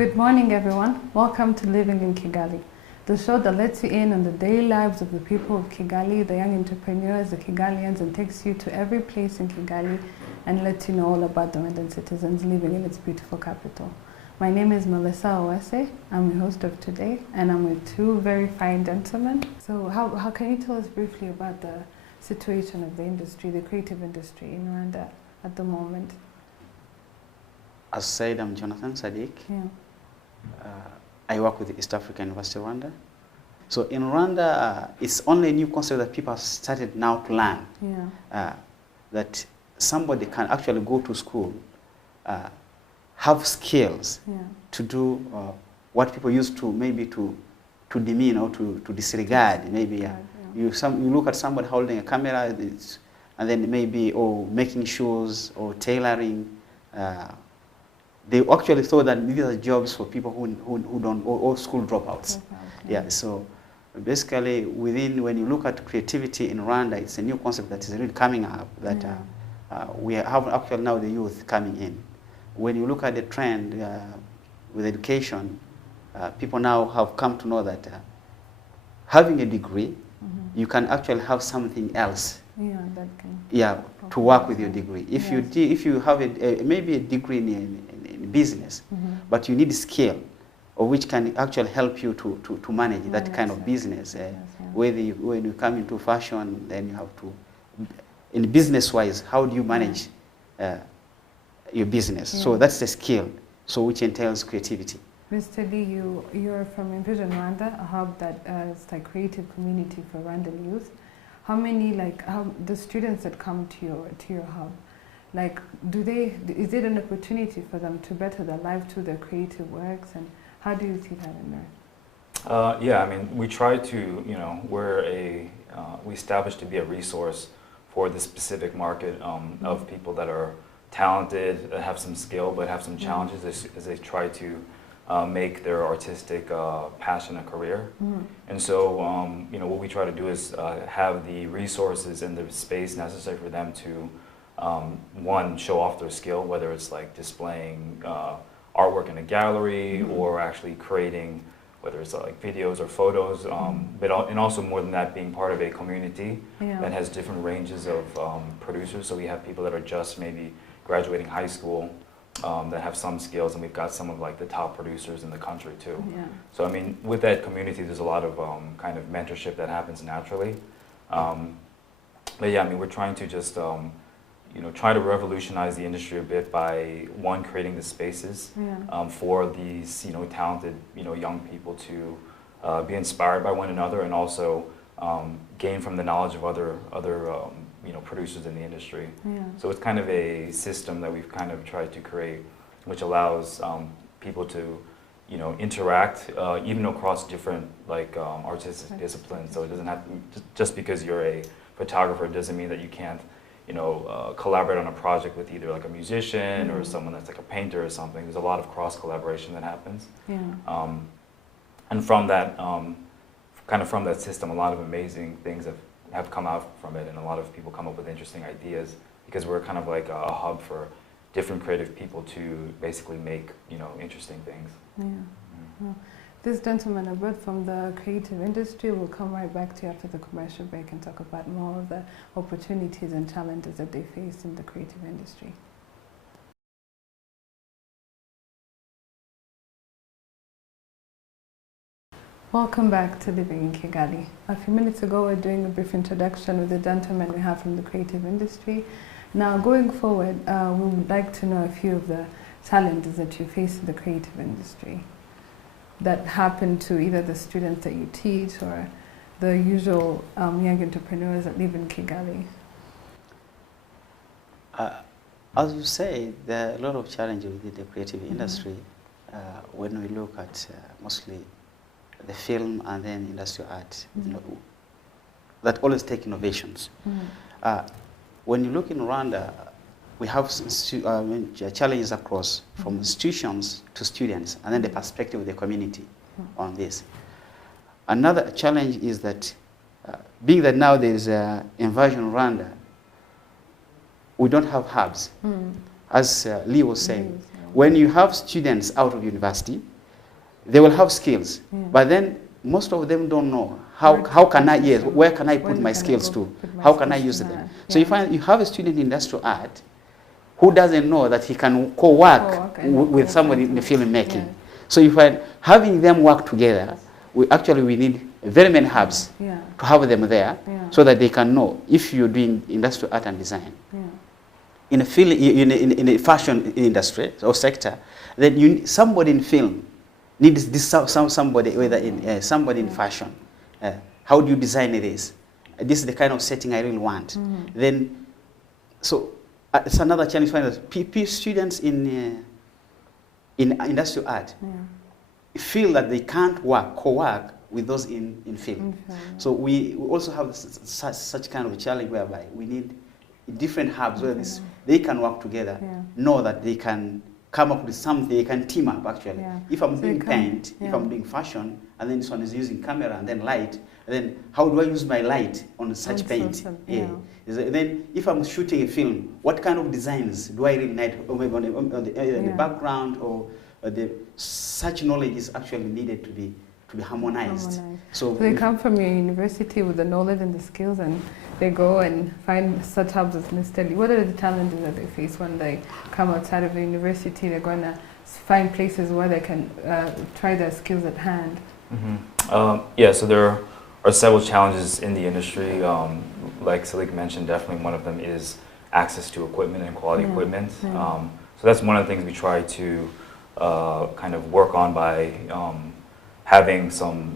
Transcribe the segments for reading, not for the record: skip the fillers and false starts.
Good morning, everyone. Welcome to Living in Kigali, the show that lets you in on the daily lives of the people of Kigali, the young entrepreneurs, the Kigalians, and takes you to every place in Kigali and lets you know all about the Rwandan citizens living in its beautiful capital. My name is Melissa Owase. I'm your host of today, and I'm with two very fine gentlemen. So how can you tell us briefly about the situation of the industry, the creative industry in Rwanda at the moment? As said, I'm Jonathan Sadiq. Yeah. I work with the East African University of Rwanda. So in Rwanda, it's only a new concept that people have started now to learn. Yeah. That somebody can actually go to school, have skills to do what people used to maybe to demean or to disregard. Maybe you look at somebody holding a camera, and then maybe making shoes or tailoring. They actually thought that these are jobs for people who don't, or school dropouts. Yeah, so basically when you look at creativity in Rwanda, it's a new concept that is really coming up, that we have actually now the youth coming in. When you look at the trend with education, people now have come to know that having a degree, you can actually have something else. To work with your degree. If you have maybe a degree in business, but you need skill, or which can actually help you to manage that kind of business. When you come into fashion, then you have to, in business-wise, how do you manage your business? So that's the skill, so which entails creativity. Mr. Lee, you're from Envision Rwanda, a hub that is like creative community for Rwandan youth. How many, the students that come to your hub, is it an opportunity for them to better their life through their creative works, and how do you see that in there? Yeah, I mean, we try to, we established to be a resource for the specific market of people that are talented, that have some skill, but have some challenges as they try to make their artistic passion a career. And so, what we try to do is have the resources and the space necessary for them to, one, show off their skill, whether it's like displaying artwork in a gallery or actually creating, whether it's like videos or photos, and also more than that, being part of a community that has different ranges of producers. So we have people that are just maybe graduating high school, that have some skills, and we've got some of like the top producers in the country too. So I mean, with that community, there's a lot of kind of mentorship that happens naturally. But yeah, I mean, we're trying to just try to revolutionize the industry a bit by, one, creating the spaces for these talented young people to be inspired by one another, and also gain from the knowledge of other producers in the industry. So it's kind of a system that we've kind of tried to create, which allows people to interact even across different artistic disciplines. So it doesn't have to, just because you're a photographer doesn't mean that you can't collaborate on a project with either like a musician or someone that's like a painter or something. There's a lot of cross collaboration that happens. And from that from that system, a lot of amazing things have come out from it, and a lot of people come up with interesting ideas, because we're kind of like a hub for different creative people to basically make interesting things. This gentleman are both from the creative industry. We'll come right back to you after the commercial break and talk about more of the opportunities and challenges that they face in the creative industry. Welcome back to Living in Kigali. A few minutes ago, we were doing a brief introduction with the gentlemen we have from the creative industry. Now, going forward, we would like to know a few of the challenges that you face in the creative industry that happen to either the students that you teach or the usual young entrepreneurs that live in Kigali. As you say, there are a lot of challenges within the creative industry when we look at mostly the film and then industrial art, that always take innovations. When you look in Rwanda, we have challenges across from institutions to students, and then the perspective of the community on this. Another challenge is that, being that now there is Invasion Rwanda, we don't have hubs. As Lee was saying, When you have students out of university, they will have skills, but then most of them don't know how can I, yes, where can I put my skills to? How can I use them? So you find you have a student in industrial art who doesn't know that he can co-work with somebody in the filmmaking. So you find having them work together, we need very many hubs to have them there so that they can know if you're doing industrial art and design. In a film, in a fashion industry or sector, then somebody in film needs this somebody, whether in somebody in fashion. How do you design this? This is the kind of setting I really want. Then, so it's another challenge. Find that students in industrial art feel that they can't co-work with those in film. So we also have such kind of a challenge whereby we need different hubs where they can work together, know that they can come up with something, they can team up actually. If I'm doing paint, if I'm doing fashion, and then this one is using camera and then light, and then how do I use my light on such paint? Then if I'm shooting a film, what kind of designs do I really need, or maybe on the background, or such knowledge is actually needed to be harmonized. So they come from your university with the knowledge and the skills, and they go and find such hubs as Mr. Lee. What are the challenges that they face when they come outside of the university? They're going to find places where they can try their skills at hand. So there are several challenges in the industry. Like Salik mentioned, definitely one of them is access to equipment and quality equipment. So that's one of the things we try to kind of work on by having some,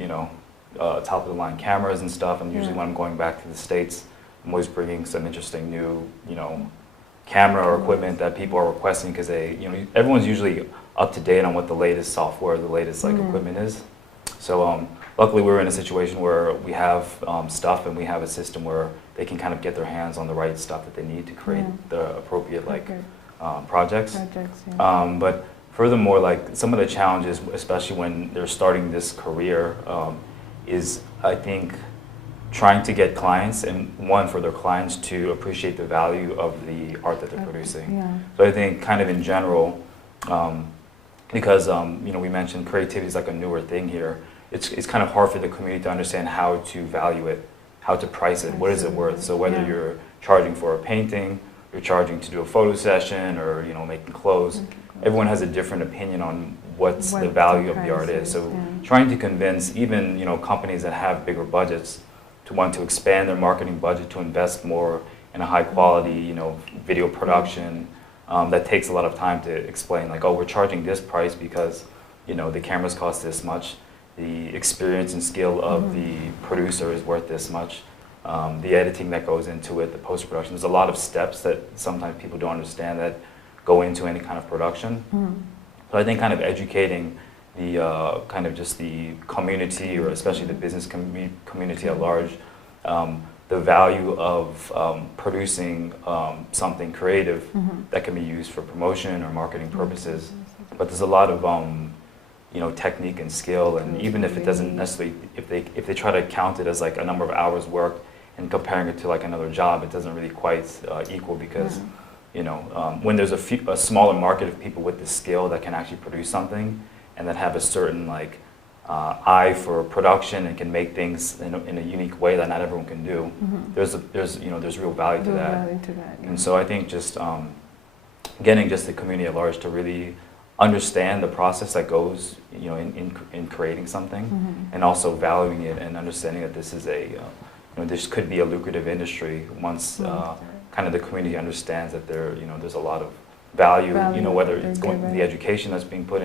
top of the line cameras and stuff. And usually when I'm going back to the States, I'm always bringing some interesting new, camera or equipment that people are requesting, because they, everyone's usually up to date on what the latest software, the latest equipment is. So luckily we're in a situation where we have stuff, and we have a system where they can kind of get their hands on the right stuff that they need to create the appropriate projects. But furthermore, like some of the challenges, especially when they're starting this career, is I think trying to get clients, and for their clients to appreciate the value of the art that they're producing. So I think kind of in general, because we mentioned creativity is like a newer thing here, it's kind of hard for the community to understand how to value it, how to price it, what is it worth. So whether you're charging for a painting, you're charging to do a photo session, or making clothes, everyone has a different opinion on what the value of the art is. So trying to convince even companies that have bigger budgets to want to expand their marketing budget, to invest more in a high quality video production, that takes a lot of time to explain, like, oh, we're charging this price because the cameras cost this much, the experience and skill of the producer is worth this much, the editing that goes into it, the post-production. There's a lot of steps that sometimes people don't understand that go into any kind of production. So I think kind of educating the kind of just the community, or especially the business community at large, the value of producing something creative that can be used for promotion or marketing purposes. But there's a lot of technique and skill, and even if it doesn't necessarily, if they try to count it as like a number of hours worked and comparing it to like another job, it doesn't really quite equal, because when there's a smaller market of people with the skill that can actually produce something, and that have a certain eye for production and can make things in a unique way that not everyone can do, there's real value to that. And so I think just getting just the community at large to really understand the process that goes in creating something, and also valuing it and understanding that this is this could be a lucrative industry once kind of the community understands that there's a lot of value, whether it's the education that's being put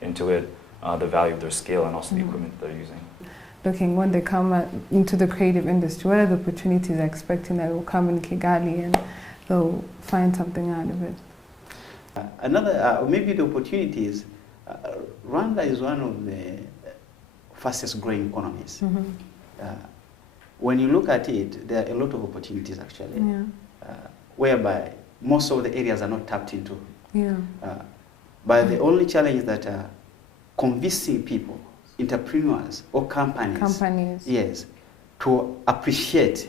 into it, the value of their skill, and also the equipment that they're using. Looking when they come into the creative industry, what are the opportunities they're expecting that will come in Kigali, and they'll find something out of it? Another, maybe the opportunities, Rwanda is one of the fastest growing economies. When you look at it, there are a lot of opportunities actually, whereby most of the areas are not tapped into. But the only challenge is that convincing people, entrepreneurs or companies, yes, to appreciate,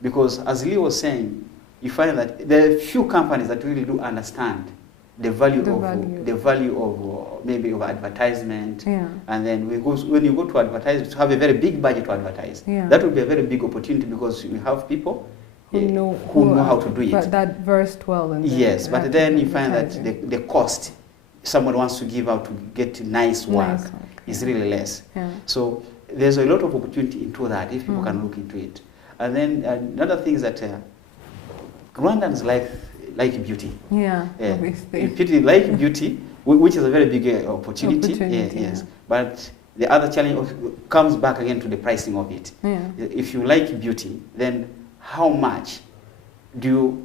because as Lee was saying, you find that there are few companies that really do understand the value of maybe of advertisement, and then when you go to advertise, to have a very big budget to advertise, that would be a very big opportunity because you have people who know how to do it. But that versed well. And yes, but then you find that the cost someone wants to give out to get nice work is really less. So there's a lot of opportunity into that if people can look into it. And then another thing is that Rwandans like beauty. People like beauty, which is a very big opportunity. Yes. But the other challenge comes back again to the pricing of it. If you like beauty, then how much do you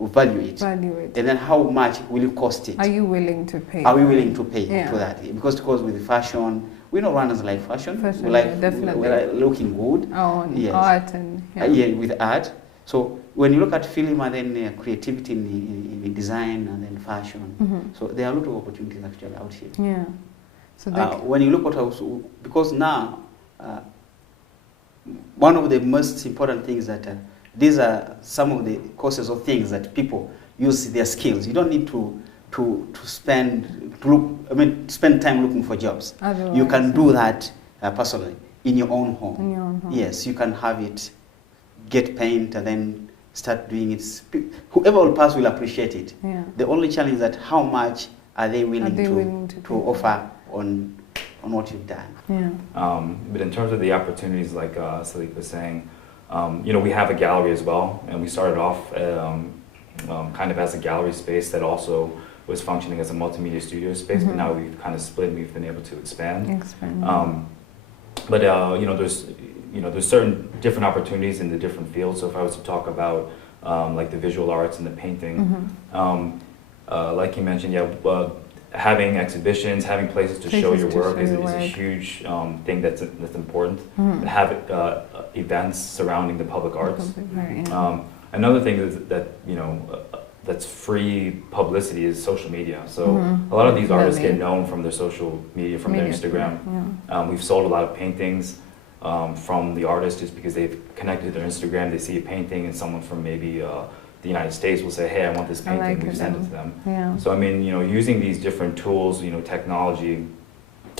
value it? And then how much will it cost it? Are you willing to pay? Are we willing to pay for that? Because with fashion, we know Rwandans like fashion. We like looking good. Art and with art. So when you look at film and then creativity in design and then fashion, so there are a lot of opportunities actually out here. So when you look at because now one of the most important things that these are some of the causes of things that people use their skills. You don't need to spend time looking for jobs. Otherwise, you can do that personally in your own home. Yes, you can have it, get paint, and then start doing it. Whoever will pass will appreciate it. The only challenge is that how much are they willing to offer on what you've done. But in terms of the opportunities, like Salik was saying, we have a gallery as well, and we started off kind of as a gallery space that also was functioning as a multimedia studio space, but now we've kind of split and we've been able to expand. But there's certain different opportunities in the different fields. So if I was to talk about like the visual arts and the painting, like you mentioned, having exhibitions, having places to show your work is a huge thing that's important. Have events surrounding the public arts. Another thing is that that's free publicity is social media. So a lot of these artists get known from their social media, from their Instagram. We've sold a lot of paintings from the artists just because they've connected to their Instagram. They see a painting and someone from maybe the United States will say, hey, I want this painting, we've sent it to them. So I mean, using these different tools, technology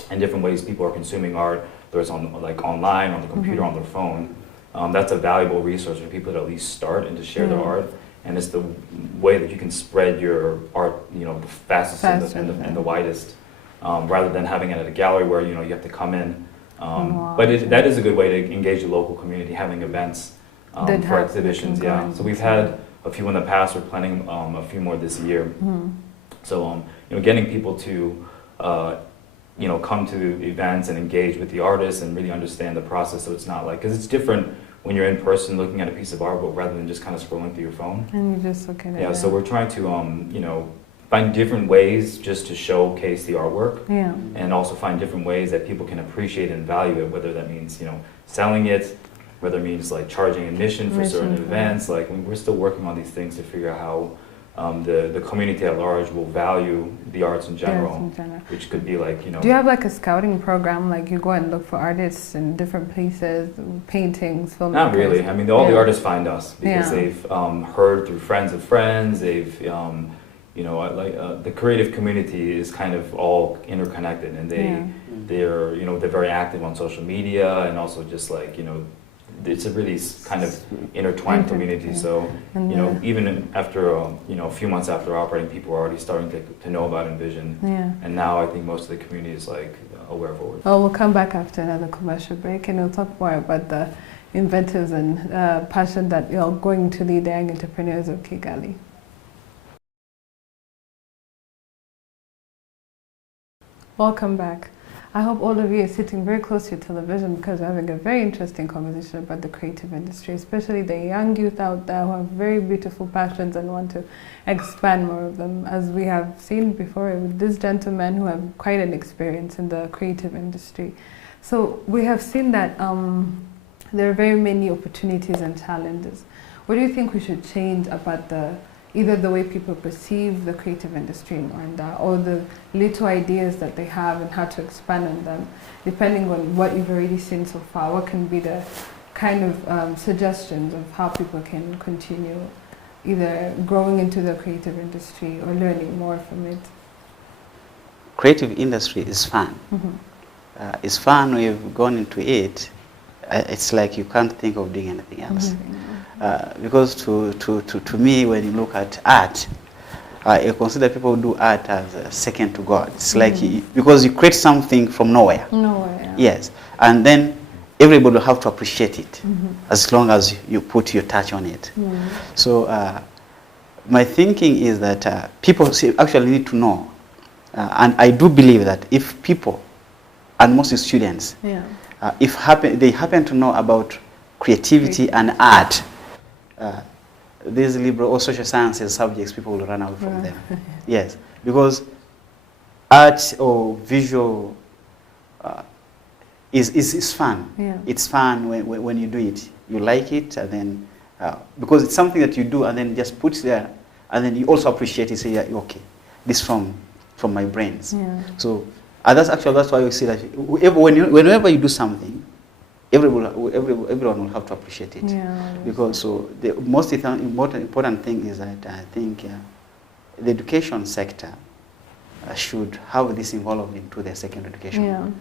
and different ways people are consuming art, whether it's online, on the computer, on their phone, that's a valuable resource for people to at least start and to share their art. And it's the way that you can spread your art, the fastest and the widest, rather than having it at a gallery where, you have to come in. But that is a good way to engage the local community, having events for exhibitions. So we've had a few in the past. We're planning a few more this year. So getting people to come to events and engage with the artists and really understand the process. So it's not because it's different when you're in person looking at a piece of art, but rather than just kind of scrolling through your phone. And you just look at it. So we're trying to find different ways just to showcase the artwork. And also find different ways that people can appreciate and value it, whether that means selling it, whether it means charging admission for certain events. We're still working on these things to figure out how the community at large will value the arts in general, which could be Do you have a scouting program, you go and look for artists in different places, paintings, filmmakers? Not really. I mean, all the artists find us because they've heard through friends of friends. They've the creative community is kind of all interconnected, and they're very active on social media, and also just it's a really kind of intertwined community. So even after a few months after operating, people are already starting to know about Envision. And now I think most of the community is aware of what we're doing. Well, we'll come back after another commercial break, and we'll talk more about the inventives and passion that you're going to lead the young entrepreneurs of Kigali. Welcome back. I hope all of you are sitting very close to your television because we're having a very interesting conversation about the creative industry, especially the young youth out there who have very beautiful passions and want to expand more of them. As we have seen before with these gentlemen who have quite an experience in the creative industry. So we have seen that there are very many opportunities and challenges. What do you think we should change about either the way people perceive the creative industry in Rwanda, or the little ideas that they have and how to expand on them, depending on what you've already seen so far? What can be the kind of suggestions of how people can continue either growing into the creative industry or learning more from it? Creative industry is fun. It's fun. We've gone into it. It's like you can't think of doing anything else. Because to me, when you look at art, I consider people who do art as second to God. It's like because you create something from nowhere. Nowhere. Yes, and then everybody will have to appreciate it as long as you put your touch on it. So my thinking is that people actually need to know, and I do believe that if people, and mostly students, if they happen to know about creativity and art, these liberal or social sciences subjects, people will run out from them. Yes, because art or visual is fun. It's fun when you do it. You like it, and then because it's something that you do, and then just put there, and then you also appreciate it. Say, yeah, okay, this from my brains. So that's why we say that whenever you do something, everyone will have to appreciate it. Because so the most important thing is that I think the education sector should have this involved into their secondary education.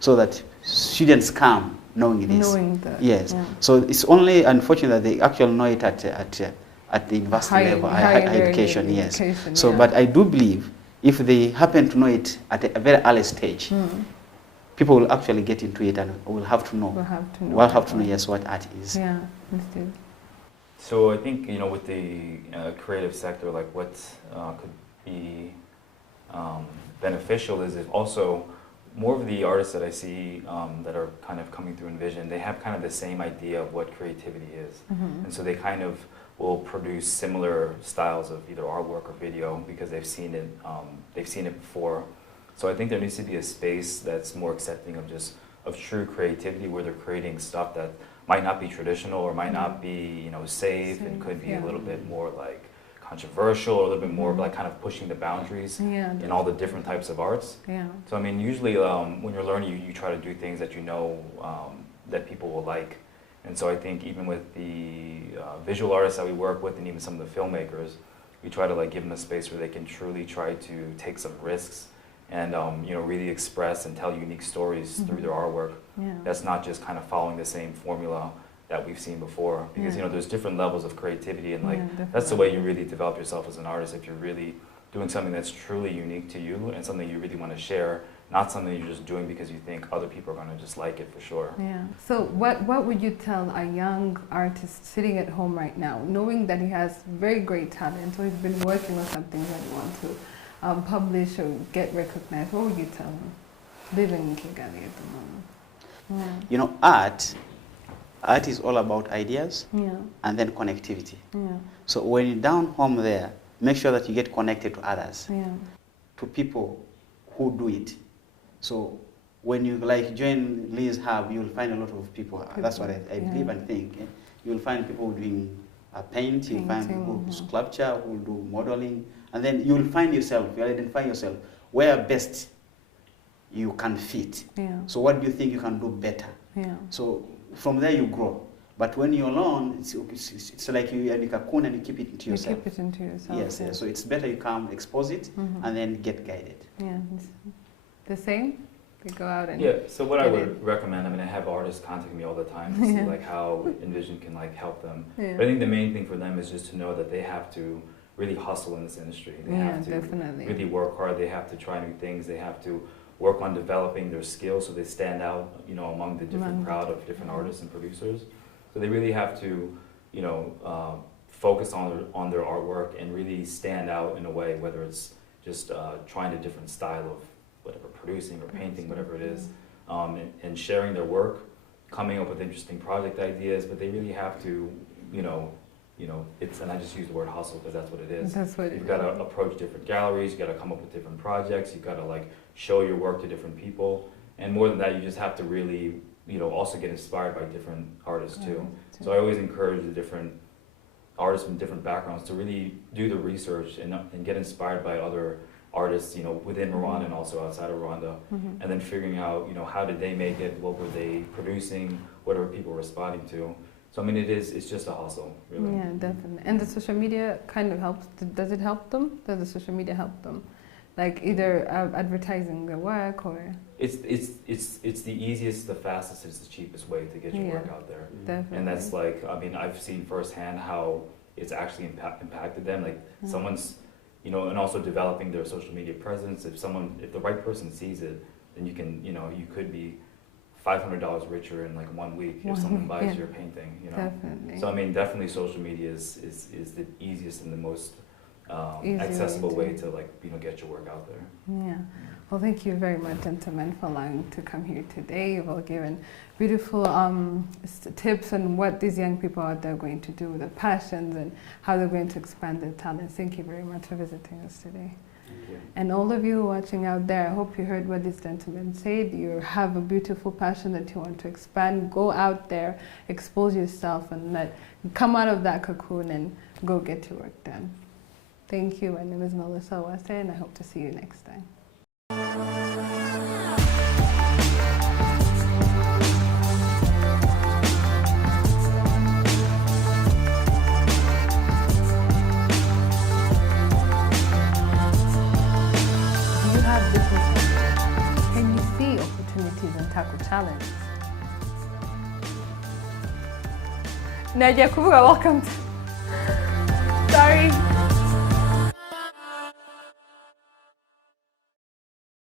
So that students come knowing this. Yes. So it's only unfortunate that they actually know it at the university level, higher education. Yes. So, but I do believe if they happen to know it at a very early stage, people will actually get into it and will have to know. Will have to know, yes, what art is. Yeah, understood. So I think, you know, with the creative sector, like what could be beneficial is if also more of the artists that I see that are kind of coming through Envision, they have kind of the same idea of what creativity is. And so they kind of will produce similar styles of either artwork or video because they've seen it before. So I think there needs to be a space that's more accepting of true creativity, where they're creating stuff that might not be traditional or might not be, you know, safe and could be a little bit more like controversial or a little bit more like kind of pushing the boundaries in all the different types of arts. So I mean, usually when you're learning, you try to do things that you know that people will like. And so I think even with the visual artists that we work with and even some of the filmmakers, we try to like give them a space where they can truly try to take some risks and you know, really express and tell unique stories through their artwork. That's not just kind of following the same formula that we've seen before, because you know, there's different levels of creativity, and like that's the way you really develop yourself as an artist. If you're really doing something that's truly unique to you and something you really want to share, not something you're just doing because you think other people are going to just like it for sure. So what would you tell a young artist sitting at home right now, knowing that he has very great talent, or he's been working on something that he wants to publish or get recognized? What would you tell him living in Kigali at the moment? You know, art is all about ideas and then connectivity. So when you're down home there, make sure that you get connected to others, to people who do it. So when you like join Lee's Hub, you'll find a lot of people. That's what I believe and think. You'll find people doing paint, you'll find people who do sculpture, who do modeling, and then you'll find yourself, you'll identify yourself where best you can fit. So what do you think you can do better? So from there you grow. But when you're alone, it's like you are in a cocoon and you keep it into yourself. You keep it into yourself. Yes. So it's better you come, expose it, and then get guided. The same? They go out and so what I would recommend, I mean, I have artists contact me all the time to see like how Envision can like help them. But I think the main thing for them is just to know that they have to really hustle in this industry. They have to really work hard. They have to try new things. They have to work on developing their skills so they stand out, you know, among the different crowd of different artists and producers. So they really have to, you know, focus on their artwork and really stand out in a way, whether it's just trying a different style of whatever, producing or painting, whatever it is, and sharing their work, coming up with interesting project ideas. But they really have to, you know, it's, and I just use the word hustle because that's what it is. You've got to approach different galleries. You've got to come up with different projects. You've got to like show your work to different people. And more than that, you just have to really, you know, also get inspired by different artists too. So I always encourage the different artists from different backgrounds to really do the research and get inspired by other artists, you know, within Rwanda and also outside of Rwanda, and then figuring out, you know, how did they make it, what were they producing, what are people responding to, So I mean, it's just a hustle, really. Yeah, definitely. And the social media kind of helps. Does it help them? Does the social media help them? Like either advertising their work or... It's the easiest, the fastest, it's the cheapest way to get your work out there. Definitely. And that's like, I mean, I've seen firsthand how it's actually impacted them. Like someone's, you know, and also developing their social media presence. If the right person sees it, then you can, you know, you could be $500 richer in like 1 week if someone buys your painting, you know. Definitely. So I mean, definitely social media is the easiest and the most accessible way to like, you know, get your work out there. Yeah. Well, thank you very much, gentlemen, for allowing to come here today. You've all given beautiful tips on what these young people out there are going to do with their passions and how they're going to expand their talents. Thank you very much for visiting us today. And all of you watching out there, I hope you heard what this gentleman said. You have a beautiful passion that you want to expand. Go out there, expose yourself, and come out of that cocoon and go get your work done. Thank you. My name is Melissa Wase, and I hope to see you next time. Tackle challenge. Nadia Kubuga, welcome. Sorry.